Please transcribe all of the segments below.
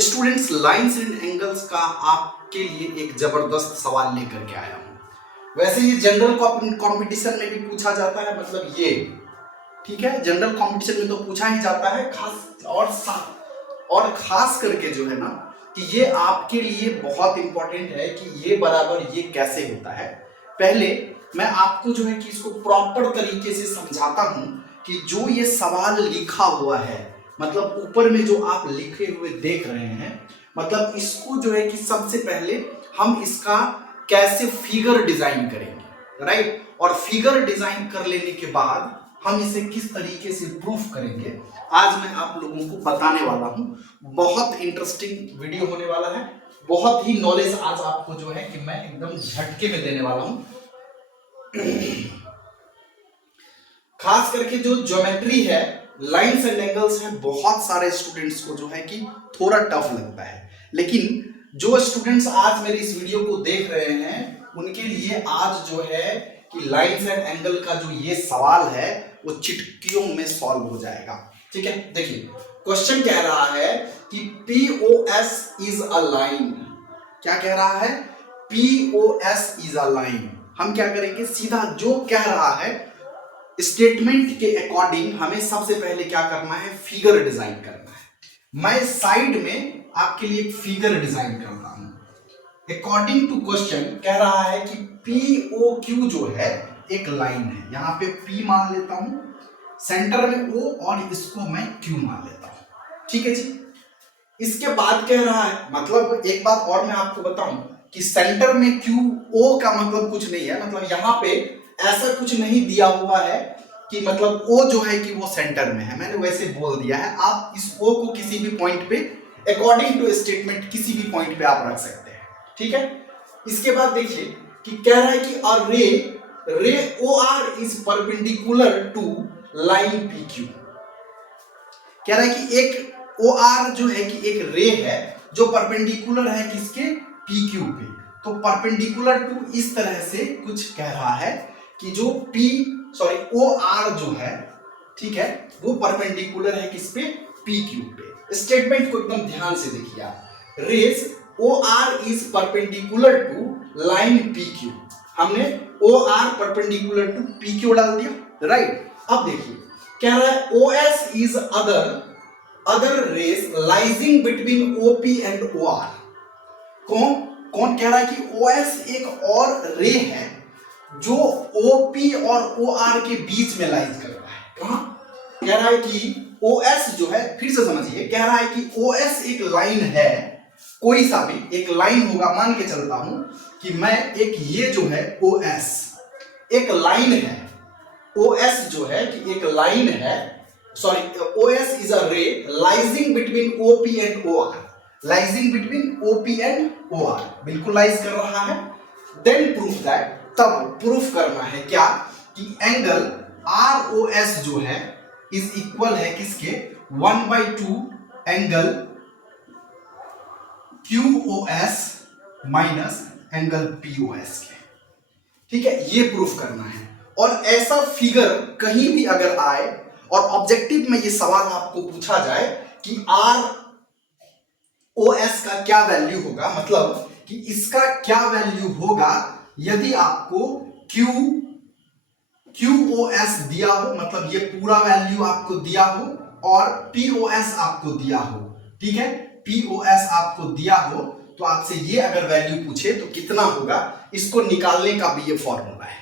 Students, lines and angles का आपके लिए एक जबरदस्त सवाल लेकर के आया हूं। वैसे ये जनरल कंपटीशन में भी पूछा जाता है, मतलब ये ठीक है, जनरल कंपटीशन में तो पूछा ही जाता है। खास करके जो है ना कि ये आपके लिए बहुत इंपॉर्टेंट है कि ये बराबर ये कैसे होता है। पहले मैं आपको जो है कि इसको प्रॉपर तरीके से समझाता हूं कि जो ये सवाल लिखा हुआ है, मतलब ऊपर में जो आप लिखे हुए देख रहे हैं, मतलब इसको जो है कि सबसे पहले हम इसका कैसे फिगर डिजाइन करेंगे, राइट। और फिगर डिजाइन कर लेने के बाद हम इसे किस तरीके से प्रूफ करेंगे, आज मैं आप लोगों को बताने वाला हूं। बहुत इंटरेस्टिंग वीडियो होने वाला है, बहुत ही नॉलेज आज आपको जो है कि मैं एकदम झटके में देने वाला हूं। खास करके जो ज्योमेट्री है, लाइंस एंड एंगल्स है, बहुत सारे स्टूडेंट्स को जो है कि थोड़ा टफ लगता है। लेकिन जो स्टूडेंट्स आज मेरे इस वीडियो को देख रहे हैं उनके लिए आज जो है कि लाइंस एंड एंगल का जो ये सवाल है वो चिटकियों में सॉल्व हो जाएगा। ठीक है, देखिए क्वेश्चन कह रहा है कि POS इज अ लाइन। क्या कह रहा है? POS is a line. हम क्या करेंगे, सीधा जो कह रहा है स्टेटमेंट के अकॉर्डिंग हमें सबसे पहले क्या करना है, फिगर डिजाइन करना है। मैं साइड में आपके लिए एक फिगर डिजाइन करता हूं। अकॉर्डिंग टू क्वेश्चन कह रहा है कि POQ जो है एक लाइन है, यहां पे P मान लेता हूं, सेंटर में O और इसको मैं Q मान लेता हूं। ठीक है जी। इसके बाद कह रहा है, मतलब एक बात और मैं आपको बताऊं कि सेंटर में QO का मतलब कुछ नहीं है, मतलब यहां पे ऐसा कुछ नहीं दिया हुआ है कि मतलब O जो है कि वो सेंटर में है, मैंने वैसे बोल दिया है। आप इस O को किसी भी पॉइंट पे अकॉर्डिंग टू स्टेटमेंट किसी भी पॉइंट पे आप रख सकते हैं। ठीक है। इसके बाद देखिए कि कह रहा है कि ray OR is perpendicular to line PQ। कह रहा है कि एक OR जो है कि एक रे है जो परपेंडिकुलर है किसके, PQ पे। तो परपेंडिकुलर टू इस तरह से कुछ कह रहा है कि जो OR जो है, ठीक है, वो परपेंडिकुलर है किस पे, PQ पे। स्टेटमेंट को एकदम ध्यान से देखिए आप, rays OR is perpendicular to line PQ। हमने OR परपेंडिकुलर टू PQ डाल दिया, राइट। अब देखिए कह रहा है OS is otherwise liaising between OP and OR। कौन कह रहा है कि OS एक और रे है जो OP और OR के बीच में लाइज कर रहा है। कहां? कह रहा है कि OS जो है, फिर से समझिए, कह रहा है कि OS एक लाइन है, कोई सा भी एक लाइन होगा। मान के चलता हूं कि मैं एक, ये जो है OS एक लाइन है, OS जो है कि एक लाइन है, OS is a ray lying between OP and OR, lying between OP and OR, बिल्कुल लाइज कर रहा है। देन प्रूफ दैट, तब प्रूफ करना है क्या कि एंगल ROS जो है इज इक्वल है किसके, 1/2 angle QOS minus angle POS के। ठीक है, ये प्रूफ करना है। और ऐसा फिगर कहीं भी अगर आए और ऑब्जेक्टिव में ये सवाल आपको पूछा जाए कि ROS का क्या वैल्यू होगा, मतलब कि इसका क्या वैल्यू होगा यदि आपको QOS दिया हो, मतलब ये पूरा वैल्यू आपको दिया हो, और POS आपको दिया हो। ठीक है, POS आपको दिया हो तो आपसे ये अगर वैल्यू पूछे तो कितना होगा, इसको निकालने का भी ये फॉर्मूला है।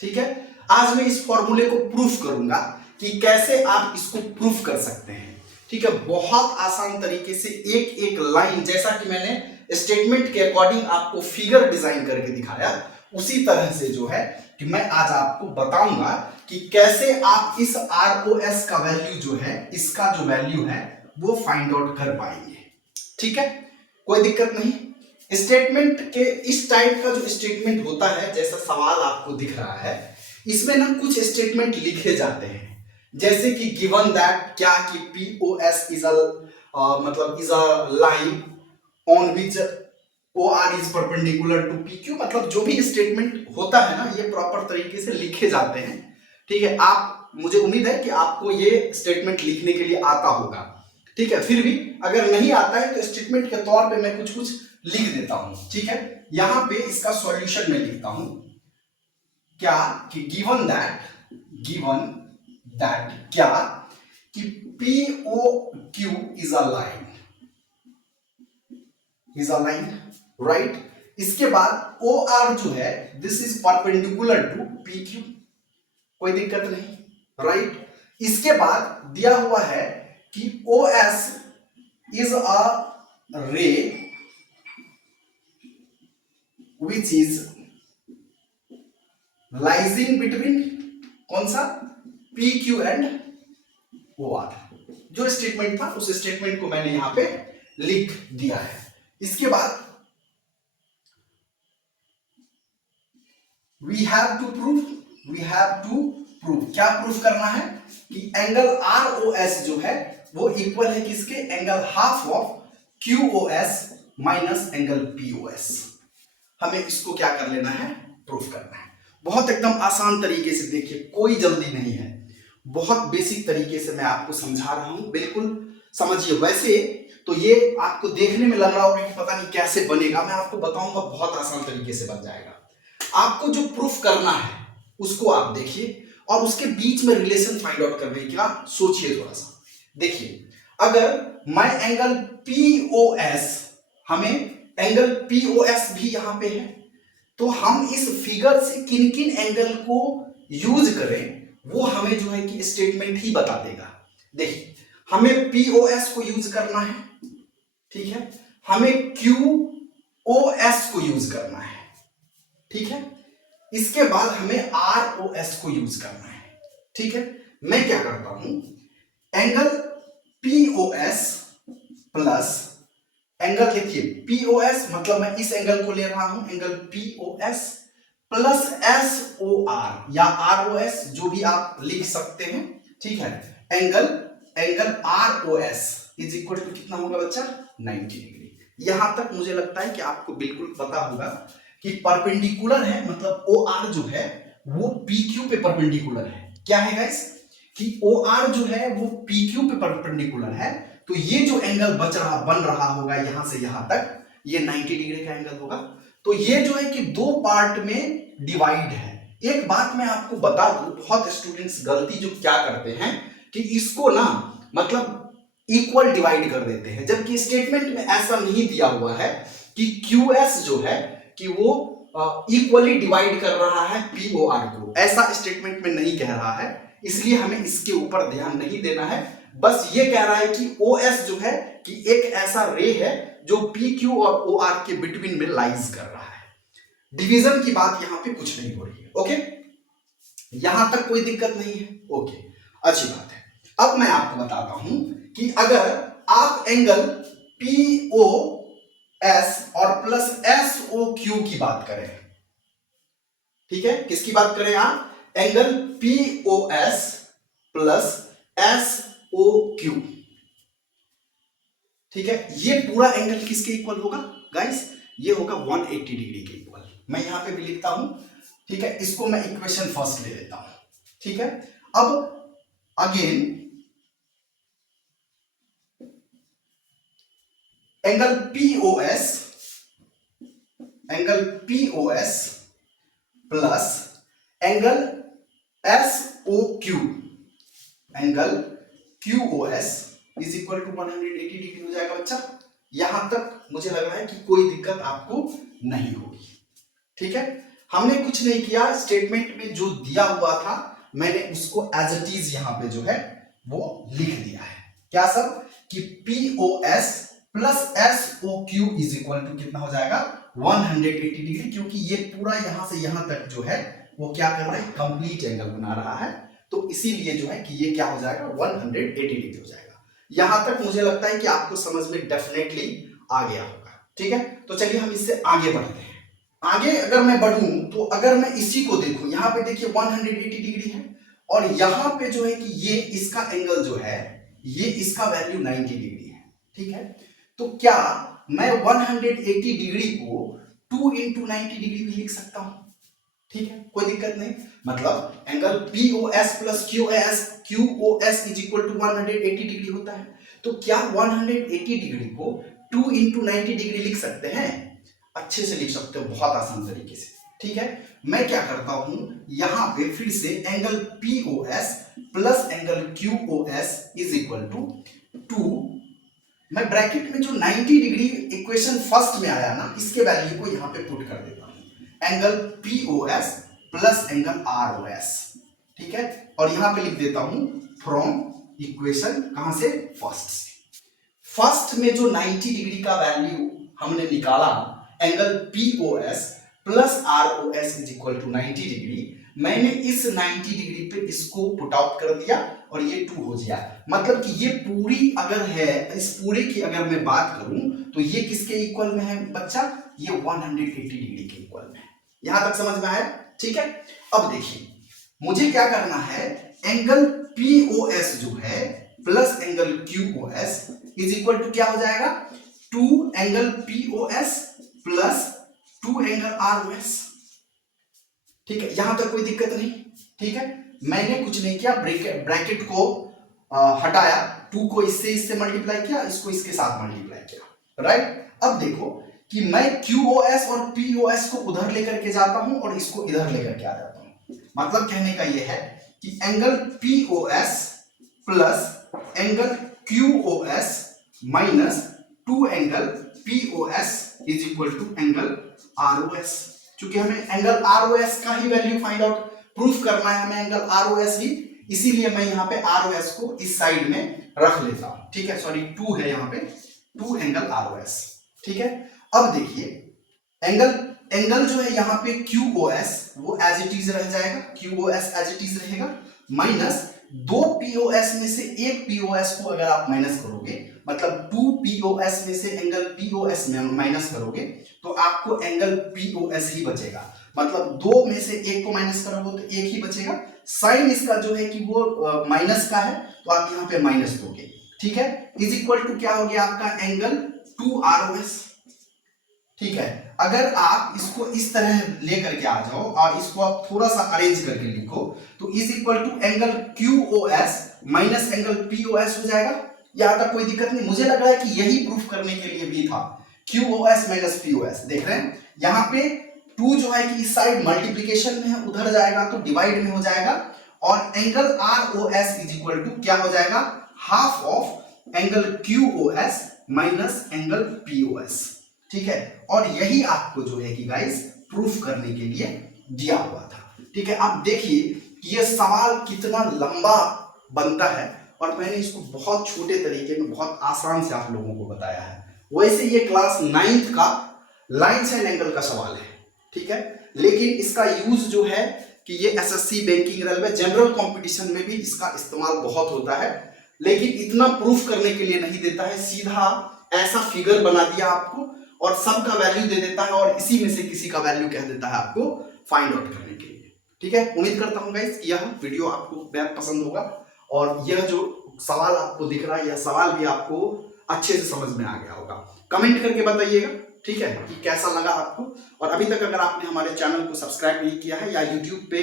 ठीक है, आज मैं इस फॉर्मूले को प्रूफ करूंगा कि कैसे आप इसको प्रूफ कर सकते हैं। ठीक है, बहुत आसान तरीके से एक एक लाइन, जैसा कि मैंने स्टेटमेंट के अकॉर्डिंग आपको फिगर डिजाइन करके दिखाया, उसी तरह से जो है कि मैं आज आपको बताऊंगा कि कैसे आप इस ROS का वैल्यू जो है, इसका जो वैल्यू है वो फाइंड आउट कर पाएंगे। ठीक है, कोई दिक्कत नहीं। स्टेटमेंट के इस टाइप का जो स्टेटमेंट होता है, जैसा सवाल आपको दिख रहा है, इसमें ना कुछ स्टेटमेंट लिखे जाते हैं, जैसे कि गिवन दैट, क्या कि POS is a line on which OR is perpendicular to PQ। मतलब जो भी स्टेटमेंट होता है ना, ये प्रॉपर तरीके से लिखे जाते हैं। ठीक है, आप, मुझे उम्मीद है कि आपको ये स्टेटमेंट लिखने के लिए आता होगा। ठीक है, फिर भी अगर नहीं आता है तो स्टेटमेंट के तौर पे मैं कुछ कुछ लिख देता हूं। ठीक है, यहां पे इसका सॉल्यूशन मैं लिखता हूं क्या कि गिवन दैट क्या कि POQ is a line, right. इसके बाद OR जो है this is perpendicular to PQ, कोई दिक्कत नहीं, राइट। इसके बाद दिया हुआ है कि OS इज अ रे विच इज लाइजिंग बिटवीन कौन सा PQ एंड OR। जो स्टेटमेंट था उस स्टेटमेंट को मैंने यहां पे लिख दिया है। इसके बाद वी हैव टू प्रूव क्या प्रूफ करना है कि एंगल ROS जो है वो इक्वल है किसके, angle half of QOS minus angle POS। हमें इसको क्या कर लेना है, प्रूफ करना है। बहुत एकदम आसान तरीके से, देखिए कोई जल्दी नहीं है, बहुत बेसिक तरीके से मैं आपको समझा रहा हूं, बिल्कुल समझिए। वैसे तो ये आपको देखने में लग रहा होगा कि पता नहीं कैसे बनेगा, मैं आपको बताऊंगा बहुत आसान तरीके से बन जाएगा। आपको जो प्रूफ करना है उसको आप देखिए और उसके बीच में रिलेशन फाइंड आउट करने का सोचिए थोड़ा सा। देखिए अगर मैं एंगल POS, हमें एंगल POS भी यहां पे है, तो हम इस फिगर से किन किन एंगल को यूज करें वो हमें जो है कि स्टेटमेंट ही बता देगा। देखिए हमें POS को यूज करना है, ठीक है, हमें QOS को यूज करना है, ठीक है, इसके बाद हमें ROS को यूज करना है। ठीक है, मैं क्या करता हूं, एंगल POS प्लस एंगल, देखिए POS मतलब मैं इस एंगल को ले रहा हूं, एंगल POS प्लस SOR या ROS जो भी आप लिख सकते हैं, ठीक है। Angle ROS is equal to कितना होगा बच्चा, 90 डिग्री। यहां तक मुझे लगता है कि आपको बिल्कुल पता होगा कि परपेंडिकुलर है, मतलब OR जो है वो PQ पे परपेंडिकुलर है। क्या है गाइस कि OR जो है वो PQ पे परपेंडिकुलर है, तो ये जो एंगल बन रहा होगा यहां से यहां तक, ये 90 डिग्री का एंगल होगा। तो ये जो है कि दो पार्ट में डिवाइड है। एक बात मैं आपको बता दूं, बहुत स्टूडेंट्स गलती जो क्या करते हैं कि इसको ना मतलब इक्वल डिवाइड कर देते हैं, जबकि स्टेटमेंट में ऐसा नहीं दिया हुआ है कि QS जो है कि वो इक्वली डिवाइड कर रहा है POR को, ऐसा स्टेटमेंट में नहीं कह रहा है, इसलिए हमें इसके ऊपर ध्यान नहीं देना है। बस ये कह रहा है कि OS जो है कि एक ऐसा रे है जो PQ और OR के बिटवीन में लाइज कर रहा है। डिवीजन की बात यहां पे कुछ नहीं हो रही है, ओके, यहां तक कोई दिक्कत नहीं है, ओके, अच्छी बात है। अब मैं आपको बताता हूं कि अगर आप एंगल POS और प्लस SOQ की बात करें, ठीक है, किसकी बात करें आप, एंगल POS प्लस SOQ, ठीक है, ये पूरा एंगल किसके इक्वल होगा गाइस, ये होगा 180 डिग्री के इक्वल। मैं यहां पे भी लिखता हूं, ठीक है, इसको मैं इक्वेशन फर्स्ट ले लेता हूं, ठीक है। अब again angle POS plus angle SOQ, angle QOS is equal to 180 degree हो जाएगा बच्चा। यहां तक मुझे लग रहा है कि कोई दिक्कत आपको नहीं होगी, ठीक है। हमने कुछ नहीं किया, स्टेटमेंट में जो दिया हुआ था मैंने उसको एज इट इज यहां पे जो है वो लिख दिया है। क्या सब कि POS plus SOQ is equal to कितना हो जाएगा 180 डिग्री, क्योंकि ये पूरा यहां से यहां तक जो है वो क्या कर रहा है, कंप्लीट एंगल बना रहा है, तो इसीलिए जो है कि ये क्या हो जाएगा 180 डिग्री हो जाएगा। यहां तक मुझे लगता है कि आपको समझ में डेफिनेटली आ गया होगा, ठीक है। तो चलिए हम इससे आगे बढ़ते हैं। आगे अगर मैं बढ़ूं तो अगर मैं इसी को देखूं, यहां पे देखिए 180 डिग्री है और यहां पे जो है कि ये इसका एंगल जो है ये इसका वैल्यू 90 डिग्री है, ठीक है। तो क्या मैं 180 डिग्री को 2 into 90 डिग्री भी लिख सकता हूं, ठीक है, कोई दिक्कत नहीं। मतलब angle POS plus QOS is equal to 180 degree होता है, तो क्या 180 डिग्री को 2 इंटू 90 डिग्री लिख सकते हैं? अच्छे से लिख सकते हो, बहुत आसान तरीके से। ठीक है, मैं क्या करता हूं, यहां पे फिर से angle POS plus angle QOS is equal to 2, मैं ब्रैकेट में जो 90 डिग्री इक्वेशन फर्स्ट में आया ना, इसके वैल्यू को यहां पे पुट कर देता हूं, angle POS plus angle ROS। ठीक है, और यहां पे लिख देता हूं फ्रॉम इक्वेशन, कहां से, फर्स्ट से। फर्स्ट में जो 90 डिग्री का वैल्यू हमने निकाला, angle POS plus ROS is equal to 90 degree, मैंने इस 90 डिग्री पे इसको पुट आउट कर दिया और ये 2 हो गया। मतलब कि ये पूरी अगर है, इस पूरे की अगर मैं बात करूं तो ये किसके इक्वल में है बच्चा, ये 180 डिग्री के इक्वल में है। यहां तक समझ में आया? ठीक है, अब देखिए मुझे क्या करना है, एंगल POS जो है plus angle QOS is equal to क्या हो जाएगा, 2 angle POS plus 2 angle ROS। ठीक है, यहां तक कोई दिक्कत नहीं। ठीक है, मैंने कुछ नहीं किया, ब्रैकेट को हटाया, 2 को इससे मल्टीप्लाई किया, इसको इसके साथ मल्टीप्लाई किया, राइट। अब देखो कि मैं QOS और POS को उधर लेकर के जाता हूं और इसको इधर लेकर के आ जाता हूं। मतलब कहने का यह है कि angle POS plus angle QOS minus 2 angle POS is equal to angle ROS। क्योंकि हमें एंगल ROS का ही वैल्यू फाइंड आउट प्रूफ करना है, हमें एंगल ROS ही, इसीलिए मैं यहाँ पे ROS को इस साइड में रख लेता हूं। ठीक है, सॉरी 2 है यहाँ पे, 2 एंगल ROS। ठीक है, अब देखिए एंगल जो है यहाँ पे QOS वो एज इट इज रह जाएगा, QOS एज इट इज रहेगा, माइनस 2 POS में से एक POS को अगर आप माइनस करोगे, मतलब 2 POS में से एंगल POS में माइनस करोगे तो आपको एंगल POS ही बचेगा। मतलब 2 में से एक को माइनस करोगे तो एक ही बचेगा। साइन इसका जो है कि वो माइनस का है तो आप यहाँ पे माइनस दोगे। ठीक है, इज इक्वल टू क्या हो गया आपका एंगल 2ROS। ठीक है, अगर आप इसको इस तरह लेकर के आ जाओ और इसको आप थोड़ा सा अरेंज करके लिखो तो is equal to angle QOS minus angle POS हो जाएगा। यहां तक कोई दिक्कत नहीं। मुझे लग रहा है कि यही प्रूफ करने के लिए भी था, QOS माइनस POS। देख रहे हैं यहाँ पे 2 जो है कि इस साइड मल्टीप्लीकेशन में है, उधर जाएगा तो डिवाइड में हो जाएगा, और angle ROS is equal to क्या हो जाएगा, half of angle QOS minus angle POS। ठीक है, और यही आपको जो है कि गाइस प्रूफ करने के लिए दिया हुआ था। ठीक है, आप देखिए कि ये सवाल कितना लंबा बनता है और मैंने इसको बहुत छोटे तरीके में बहुत आसान से आप लोगों को बताया है। वैसे ये क्लास 9th का लाइन्स एंड एंगल का सवाल है। ठीक है, लेकिन इसका यूज जो है कि ये SSC, banking, railway, general competition में भी इसका इस्तेमाल बहुत होता है, लेकिन इतना प्रूफ करने के लिए नहीं देता है। सीधा ऐसा फिगर बना दिया आपको और सबका वैल्यू दे देता है और इसी में से किसी का वैल्यू कह देता है आपको फाइंड आउट करने के लिए। ठीक है, उम्मीद करता हूं गाइस यह वीडियो आपको बेहद पसंद होगा और यह जो सवाल आपको दिख रहा है, यह सवाल भी आपको अच्छे से समझ में आ गया होगा। कमेंट करके बताइएगा, ठीक है, कि कैसा लगा आपको। और अभी तक अगर आपने हमारे चैनल को सब्सक्राइब नहीं किया है या यूट्यूब पे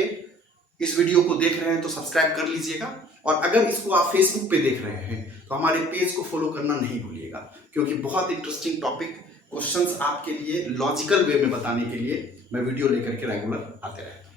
इस वीडियो को देख रहे हैं तो सब्सक्राइब कर लीजिएगा, और अगर इसको आप फेसबुक पे देख रहे हैं तो हमारे पेज को फॉलो करना नहीं भूलिएगा, क्योंकि बहुत इंटरेस्टिंग टॉपिक, क्वेश्चंस आपके लिए लॉजिकल वे में बताने के लिए मैं वीडियो लेकर के रेगुलर आते रहता हूं।